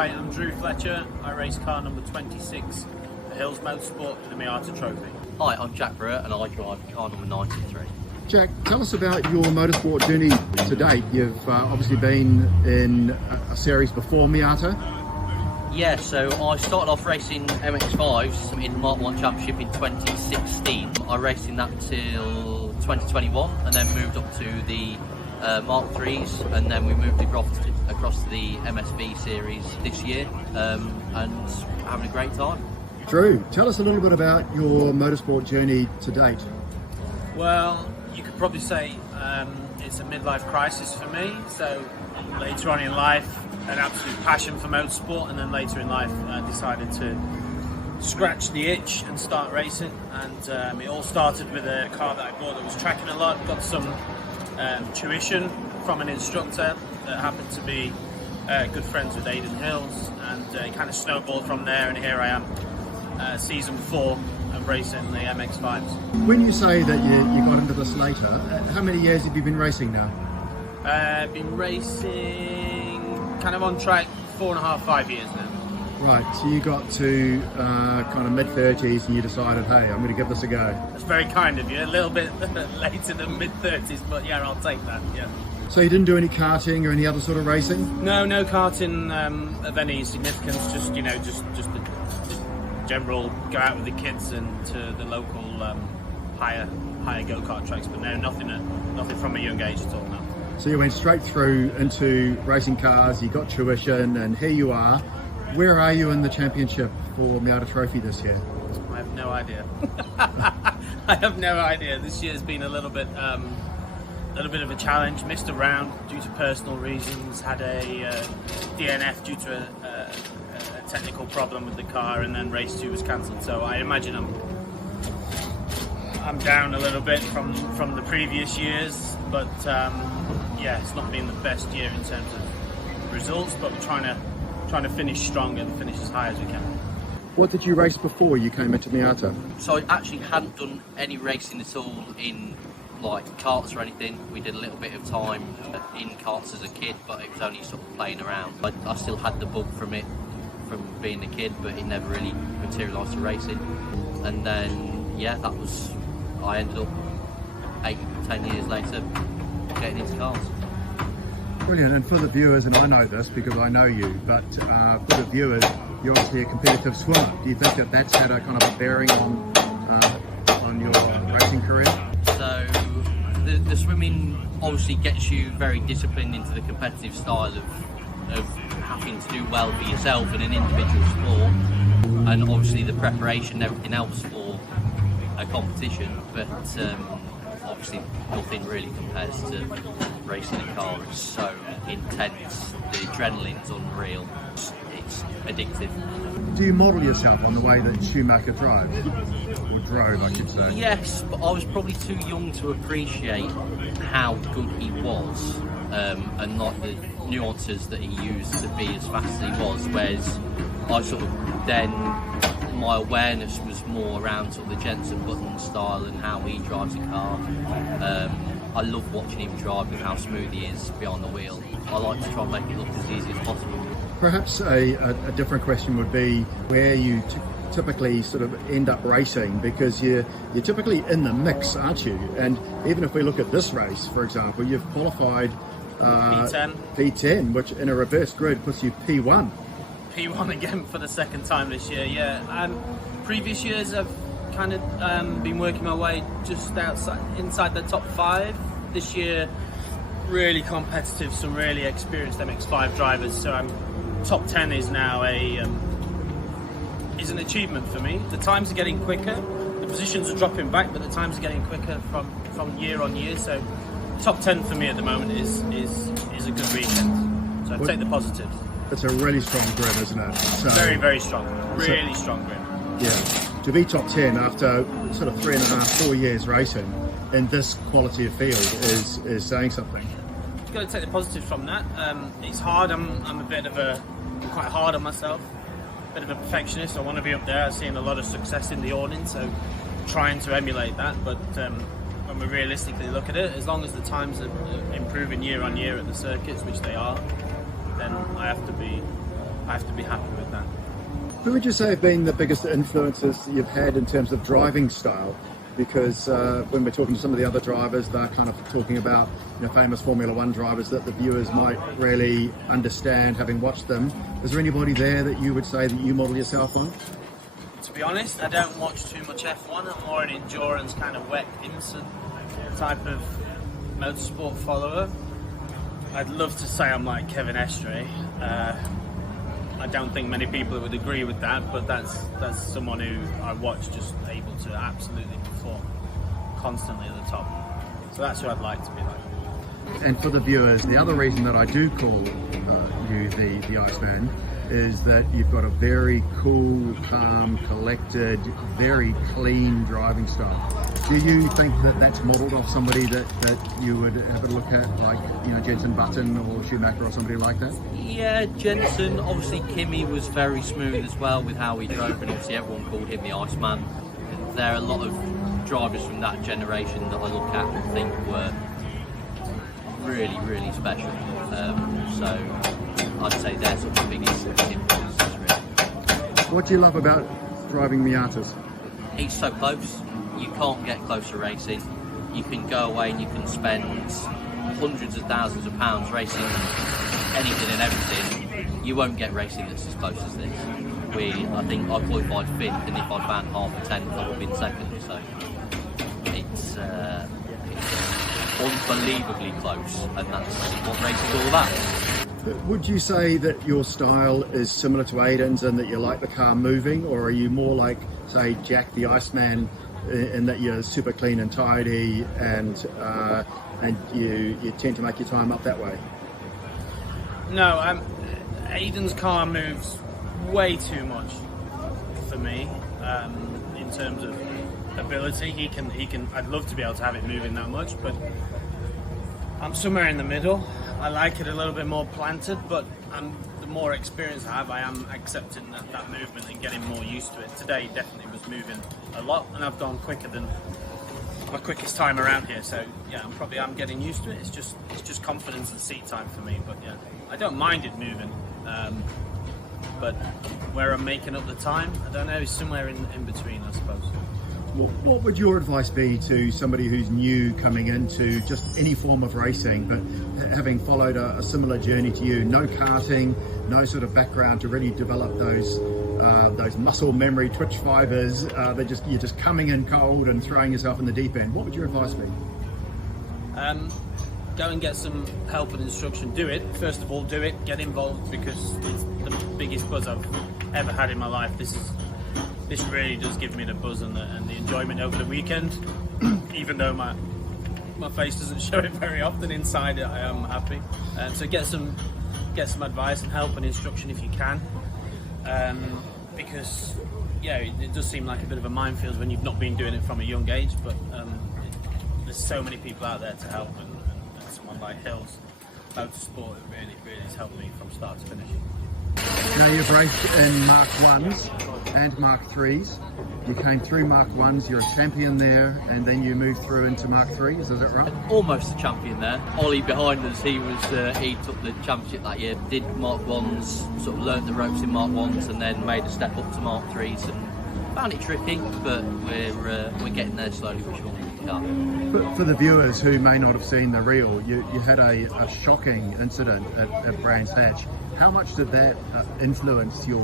Hi, I'm Drew Fletcher. I race car number 26 for Hills Motorsport in the Miata Trophy. Hi, I'm Jack Brewer and I drive car number 93. Jack, tell us about your motorsport journey to date. You've obviously been in a series before Miata. Yeah, so I started off racing MX5s in the Mark 1 Championship in 2016. I raced in that till 2021 and then moved up to the Mark 3s, and then we moved across to the MSV series this year, and having a great time. Drew, tell us a little bit about your motorsport journey to date. Well, you could probably say it's a midlife crisis for me. So later on in life, an absolute passion for motorsport, and then later in life I decided to scratch the itch and start racing. And it all started with a car that I bought that was tracking a lot. Got some tuition from an instructor that happened to be good friends with Aidan Hills, and it kind of snowballed from there, and here I am, season 4 of racing the MX5s. When you say that you got into this later, how many years have you been racing now? I've been racing kind of on track 4.5, 5 years now. Right, so you got to kind of mid-30s and you decided, hey, I'm going to give this a go. That's very kind of you, a little bit later than mid-30s, but yeah, I'll take that, yeah. So you didn't do any karting or any other sort of racing? No karting of any significance, just, you know, just the general go out with the kids and to the local higher go-kart tracks, but no, nothing from a young age at all, no. So you went straight through into racing cars, you got tuition, and here you are. Where are you in the championship for Miata Trophy this year? I have no idea. I have no idea. This year's been a little bit of a challenge. Missed a round due to personal reasons. Had a DNF due to a technical problem with the car, and then race 2 was cancelled. So I imagine I'm down a little bit from the previous years, but yeah, it's not been the best year in terms of results. But we're trying to finish strong and finish as high as we can. What did you race before you came into Miata? So I actually hadn't done any racing at all in like karts or anything. We did a little bit of time in karts as a kid, but it was only sort of playing around. I still had the bug from it from being a kid, but it never really materialised to racing. And then yeah, I ended up 8-10 years later getting into cars. Brilliant, and for the viewers, and I know this because I know you, but for the viewers, you're obviously a competitive swimmer. Do you think that that's had a kind of a bearing on your racing career? So the swimming obviously gets you very disciplined into the competitive style of having to do well for yourself in an individual sport, and obviously the preparation and everything else for a competition, but obviously nothing really compares to racing a car. It's so intense, the adrenaline's unreal, it's addictive. Do you model yourself on the way that Schumacher drives? Or drove, I should say. Yes, but I was probably too young to appreciate how good he was, and not the nuances that he used to be as fast as he was, whereas I sort of then, my awareness was more around sort of the Jensen Button style and how he drives a car. I love watching him drive and how smooth he is behind the wheel. I like to try and make it look as easy as possible. Perhaps a different question would be where you typically sort of end up racing, because you're typically in the mix, aren't you? And even if we look at this race, for example, you've qualified P10, which in a reverse grid puts you P1. P1 again for the second time this year, yeah. Previous years I've kind of been working my way just inside the top 5. This year, really competitive, some really experienced MX5 drivers, so top 10 is now is an achievement for me. The times are getting quicker, the positions are dropping back, but the times are getting quicker from year on year, so top 10 for me at the moment is a good weekend, so I take the positives. It's a really strong grid, isn't it? So, very, very strong. Really strong grid. Yeah. To be top 10 after sort of 3.5, 4 years racing in this quality of field is saying something. You've got to take the positives from that. It's hard. I'm quite hard on myself. A bit of a perfectionist. I want to be up there. I've seen a lot of success in the awning, so trying to emulate that. But when we realistically look at it, as long as the times are improving year on year at the circuits, which they are, then I I have to be happy with that. Who would you say have been the biggest influences that you've had in terms of driving style? Because when we're talking to some of the other drivers, they're kind of talking about, you know, famous Formula One drivers that the viewers might really understand having watched them. Is there anybody there that you would say that you model yourself on? To be honest, I don't watch too much F1. I'm more an endurance kind of wet instant type of motorsport follower. I'd love to say I'm like Kevin Estre. I don't think many people would agree with that, but that's someone who I watch just able to absolutely perform constantly at the top. So that's who I'd like to be like. And for the viewers, the other reason that I do call you the Iceman is that you've got a very cool, calm, collected, very clean driving style. Do you think that that's modelled off somebody that you would have a look at, like, you know, Jenson Button or Schumacher or somebody like that? Yeah, Jenson, obviously Kimi was very smooth as well with how he drove, and obviously everyone called him the Iceman. There are a lot of drivers from that generation that I look at and think were really, really special. So I'd say they're sort of the biggest influences, really. What do you love about driving Miatas? It's so close. You can't get closer racing. You can go away and you can spend hundreds of thousands of pounds racing anything and everything. You won't get racing that's as close as this. I think I qualified 5th, and if I found half a 10th, I would have been 2nd. So it's unbelievably close, and that's what racing's all about. Would you say that your style is similar to Aidan's and that you like the car moving, or are you more like, say, Jack the Iceman, in that you're super clean and tidy and you tend to make your time up that way? No, Aidan's car moves way too much for me in terms of ability. He can. I'd love to be able to have it moving that much, but I'm somewhere in the middle. I like it a little bit more planted, but the more experience I have, I am accepting that movement and getting more used to it. Today definitely was moving a lot, and I've gone quicker than my quickest time around here. So yeah, I'm getting used to it. It's just confidence and seat time for me. But yeah, I don't mind it moving. But where I'm making up the time, I don't know, somewhere in between, I suppose. What would your advice be to somebody who's new coming into just any form of racing, but having followed a similar journey to you, no karting, no sort of background to really develop those muscle memory twitch fibers, you're just coming in cold and throwing yourself in the deep end? What would your advice be? Go and get some help and instruction. Do it. First of all, do it. Get involved, because it's the biggest buzz I've ever had in my life. This really does give me the buzz and the enjoyment over the weekend. Even though my face doesn't show it very often, inside it I am happy. So get some advice and help and instruction if you can, because yeah, it does seem like a bit of a minefield when you've not been doing it from a young age. But there's so many people out there to help, and someone like Hills Motorsport really has helped me from start to finish. Now, you've raced in Mark 1s and Mark 3s. You came through Mark 1s, you're a champion there, and then you moved through into Mark 3s, is that right? Almost a champion there. Ollie behind us, he took the championship that year, did Mark 1s, sort of learnt the ropes in Mark 1s, and then made a step up to Mark 3s, and found it tricky, but we're getting there slowly but surely. For the viewers who may not have seen the reel, you had a shocking incident at Brands Hatch. How much did that influence your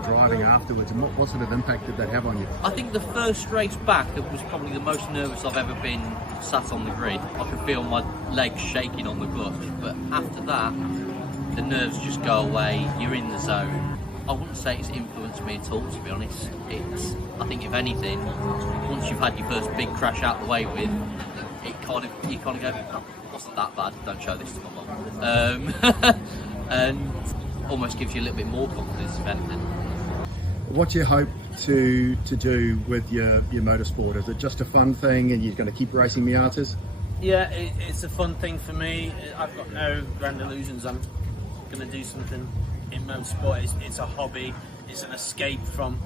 driving afterwards, and what sort of impact did that have on you? I think the first race back, it was probably the most nervous I've ever been sat on the grid. I could feel my legs shaking on the clutch, but after that, the nerves just go away, you're in the zone. I wouldn't say it's influenced me at all, to be honest. I think if anything, once you've had your first big crash out the way with, you kind of go, oh, wasn't that bad, don't show this to my mum. And almost gives you a little bit more confidence, if anything. What do you hope to do with your motorsport? Is it just a fun thing and you're going to keep racing Miatas? Yeah, it's a fun thing for me. I've got no grand illusions. I'm going to do something in motorsport. It's a hobby. It's an escape from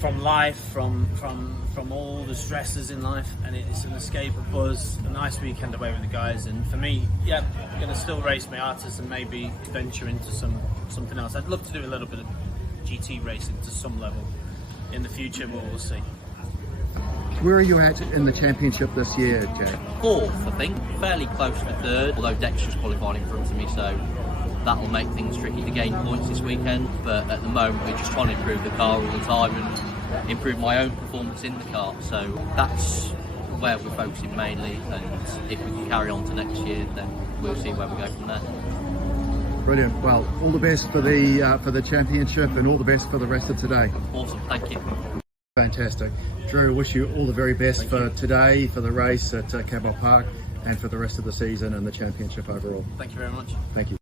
from life, from all the stresses in life, and it's an escape, a buzz, a nice weekend away with the guys. And for me, yeah, I'm going to still race Miatas and maybe venture into something else. I'd love to do a little bit of GT racing to some level in the future, but we'll see. Where are you at in the championship this year, Jack? Fourth, I think, fairly close to third, although Dexter's qualified in front of me, so that'll make things tricky to gain points this weekend. But at the moment, we're just trying to improve the car all the time and improve my own performance in the car. So that's where we're focusing mainly, and if we can carry on to next year, then we'll see where we go from there. Brilliant. Well, all the best for the championship, and all the best for the rest of today. Awesome, thank you. Fantastic. Drew, I wish you all the very best for today, for the race at Cabot Park, and for the rest of the season and the championship overall. Thank you very much. Thank you.